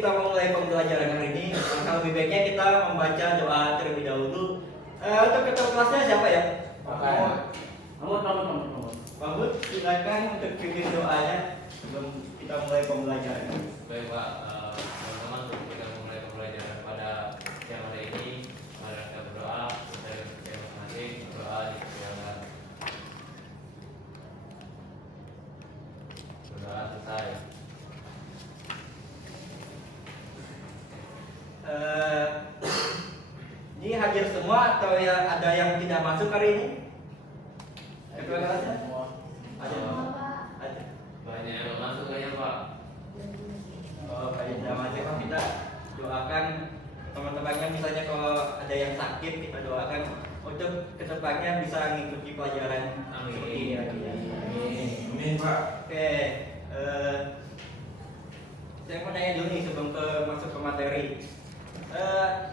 kita memulai pembelajaran hari ini, maka lebih baiknya kita membaca doa terlebih dahulu. Untuk ketua kelasnya siapa ya? Mahmud, silakan untuk pimpin doanya sebelum kita mulai pembelajaran. Baik Pak, teman-teman, untuk kita mulai pembelajaran pada siang hari ini, mari kita berdoa dari masing-masing, berdoa dipersilakan. Berdoa selesai. Ini hadir semua atau ya ada yang tidak masuk hari ini? Ketua kelasnya? Ada. Ada. Banyak yang masuk kayaknya Pak. Oh, banyak yang masuk. Kita doakan teman-temannya, misalnya kalau ada yang sakit kita doakan untuk kedepannya bisa mengikuti pelajaran seperti ini lagi ya. Amin Pak. Oke, saya mau nanya dulu nih sebelum masuk ke materi.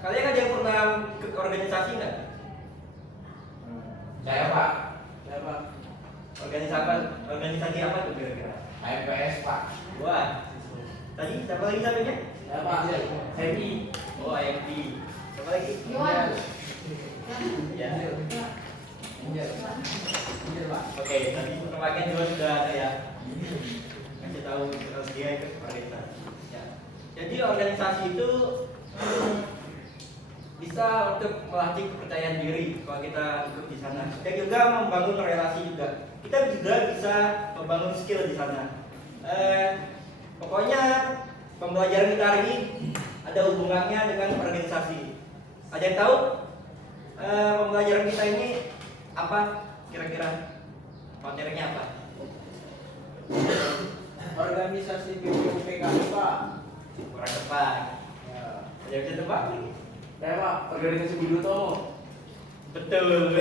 Kalian ada yang pernah ke organisasi nggak? Saya Pak. Organisasi apa tuh kira-kira? HMPS Pak. Wah, tadi siapa lagi satunya? Saya Pak. HMI. Oh, IMP. Siapa lagi? Ya. Oke, tadi perwakilan dua sudah ada ya. Kasih tahu kalau dia ikut organisasi. Ya. Jadi organisasi itu bisa untuk melatih kepercayaan diri kalau kita ikut di sana. Dan juga membangun relasi juga. Kita juga bisa membangun skill di sana. Pokoknya pembelajaran kita hari ini ada hubungannya dengan organisasi. Ada yang tahu pembelajaran kita ini apa kira-kira materinya apa? Organisasi BPUPKI Pak. Kurang tepat. Ada yang bisa tebak? Saya Pak. Organisasi Budi Utomo. Betul.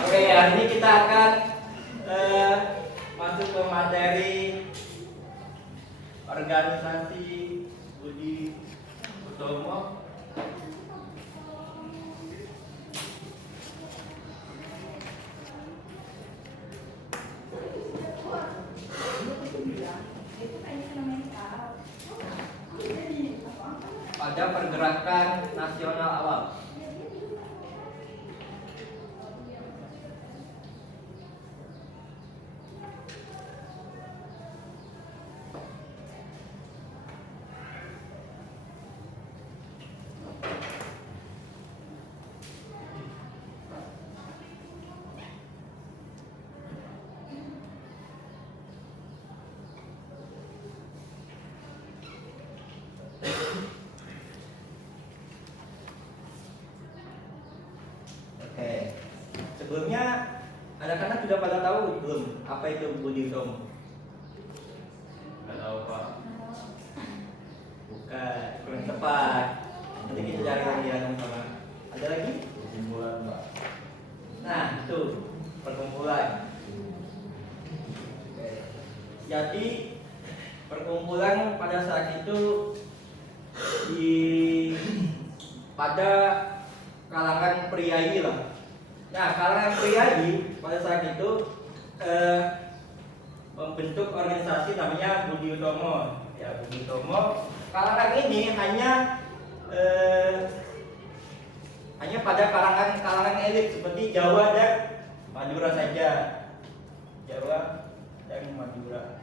Oke, hari ini kita akan masuk ke materi organisasi Budi Utomo. Pada pergerakan nasional awal. Oke, sebelumnya anak-anak sudah pada tahu belum apa itu Budi Utomo? Nggak tahu Pak. Bukan, kurang tepat. Nanti kita cari lagi ya sama. Ada lagi? Perkumpulan Pak. Nah, itu perkumpulan. Oke. Jadi perkumpulan pada saat itu pada kalangan priayi lah. Nah, kalangan priayi pada saat itu membentuk organisasi namanya Budi Utomo. Ya, Budi Utomo. Kalangan ini hanya pada kalangan elit seperti Jawa dan Madura saja. Jawa dan Madura.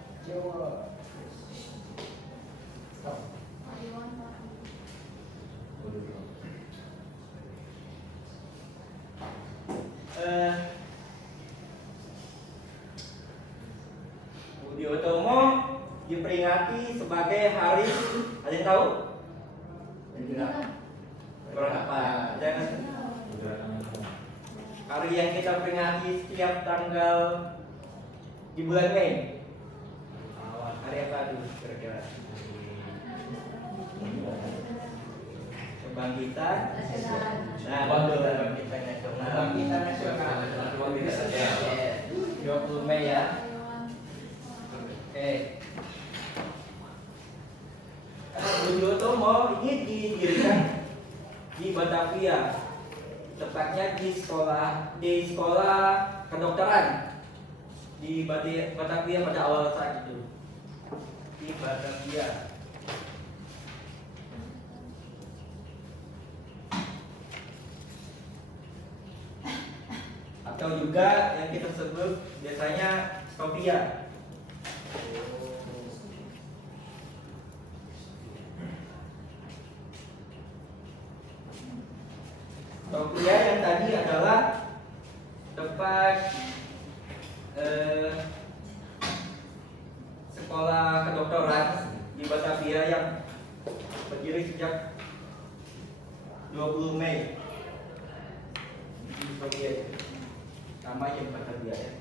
Budi Utomo diperingati sebagai hari, ada yang tahu? Kurang apa? Hari yang kita peringati setiap tanggal di bulan Mei. Hari apa tuh kira-kira? Kebangkitan nasional. Nah, kebangkitan nasional. Kebangkitan nasional. 20 Mei ya. Oke. Budi Utomo ini didirikan di Batavia, tepatnya di sekolah kedokteran di Batavia pada awal saat itu. di Batavia. Atau juga yang kita sebut biasanya Sofia. Sofia yang tadi adalah tempat sekolah kedokteran di Batavia yang berdiri sejak 20 Mei di Sofia. Namanya Batavia ya.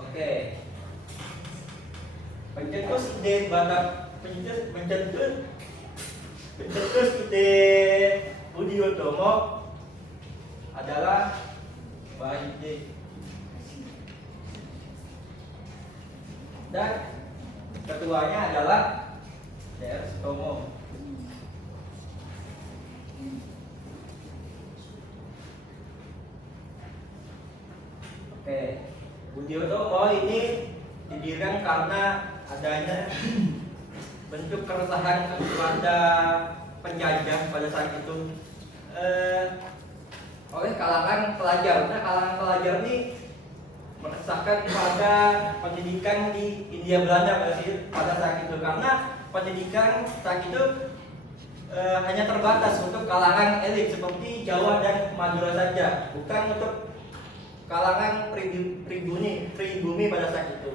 Oke. Pencetus ide pencetus ide Budi Utomo adalah Bayi dan ketuanya adalah DR Sutomo. Oke, Budi Utomo ini didirikan karena adanya bentuk keresahan kepada penjajah pada saat itu oleh kalangan pelajar. Nah, kalangan pelajar ini meresahkan pada pendidikan di Hindia Belanda pada saat itu, karena pendidikan saat itu hanya terbatas untuk kalangan elit seperti Jawa dan Madura saja, bukan untuk kalangan pribumi pada saat itu.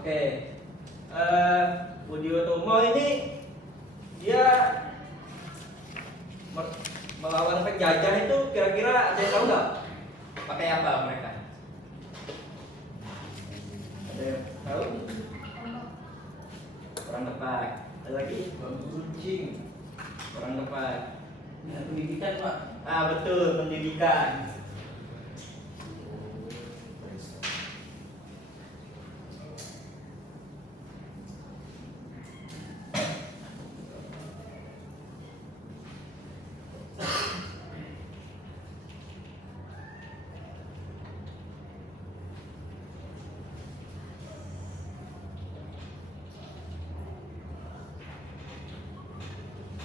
Oke, Budi Utomo ini dia melawan penjajah itu kira-kira ada yang tahu nggak pakai apa mereka? Ada yang tahu? Kurang tepat. Ada lagi? Bambu runcing. Kurang tepat. Nah, pendidikan Pak. Ah betul, pendidikan.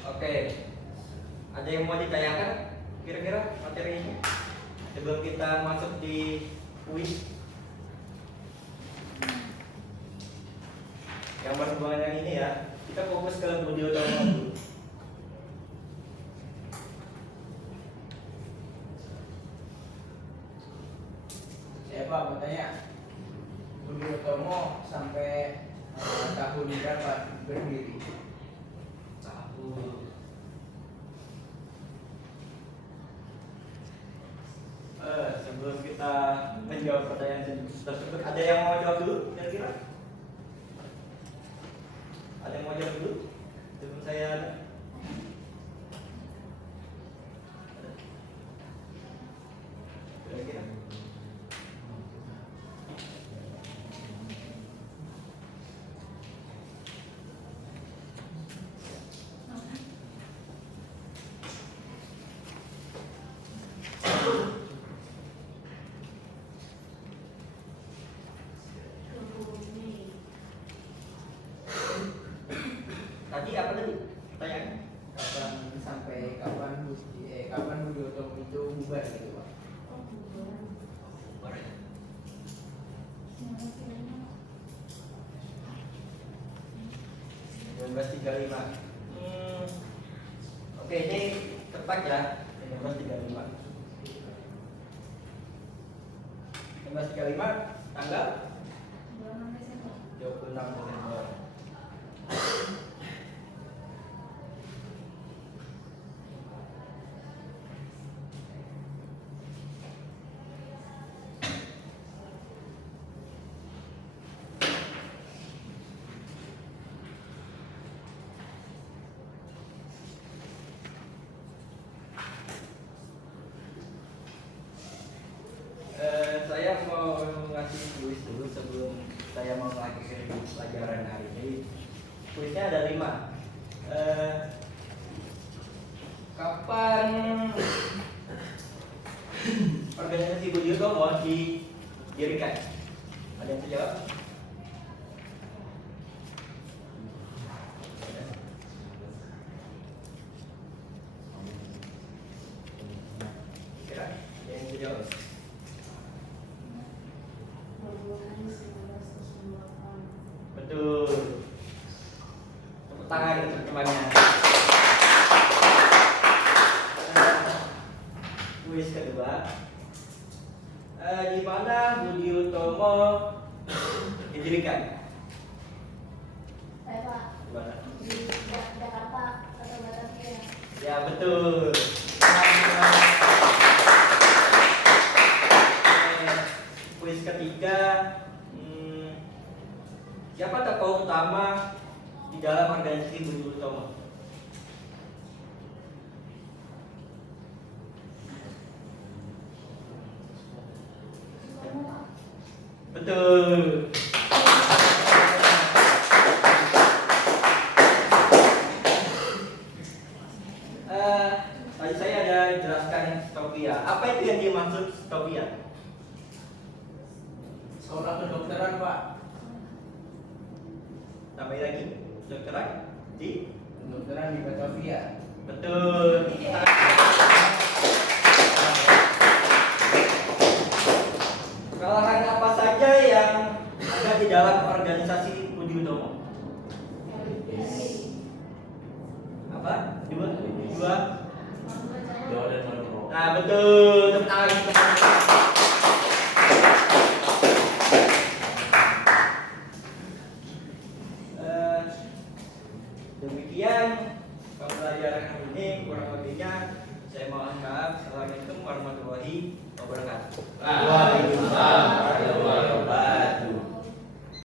Oke, ada yang mau ditanyakan kira-kira materi ini sebelum kita masuk di kuis yang berhubungan dengan ini ya. Kita fokus ke Budi Utomo dulu. Siapa bertanya? Budi Utomo sampai tahun berapa berdiri? Sebelum kita menjawab pertanyaan tersebut, ada yang mau jawab dulu kira-kira? Ada yang mau jawab dulu sebelum saya kira-kira? Tadi apa tadi pertanyaannya? Kapan sampai kapan kapan Budi Utomo itu bubar gitu Pak? 1935. Oke, ini tepat ya. 1935. 1935 tanggal 26 Desember. dulu sebelum saya mau melanjutkan pelajaran hari ini. Kuisnya ada 5. Kapan organisasi Budi Utomo didirikan? Ada yang bisa jawab? Kira ada yang bisa jawab? Betul. Tepuk tangan untuk temannya. Kuis kedua. Di mana Budi Utomo didirikan? Pak, Di mana? di Jakarta atau Batavia? Ya betul. Kuis ketiga. Siapa tokoh utama di dalam organisasi Budi Utomo? Betul. Tadi saya ada jelaskan Stopia. Apa itu yang dimaksud Stopia? Sekolah kedokteran Pak. Tambah lagi, kedokteran di Kedokteran di Batavia. betul. Kesalahan apa saja yang ada di dalam organisasi Budi Utomo? Apa? Dua? Jawa dan Madura. Nah betul. Tepuk tangan untuk teman-teman. Demikian pembelajaran hari ini, kurang lebihnya saya mohon maaf. Assalamualaikum warahmatullahi wabarakatuh. Waalaikumsalam warahmatullahi wabarakatuh.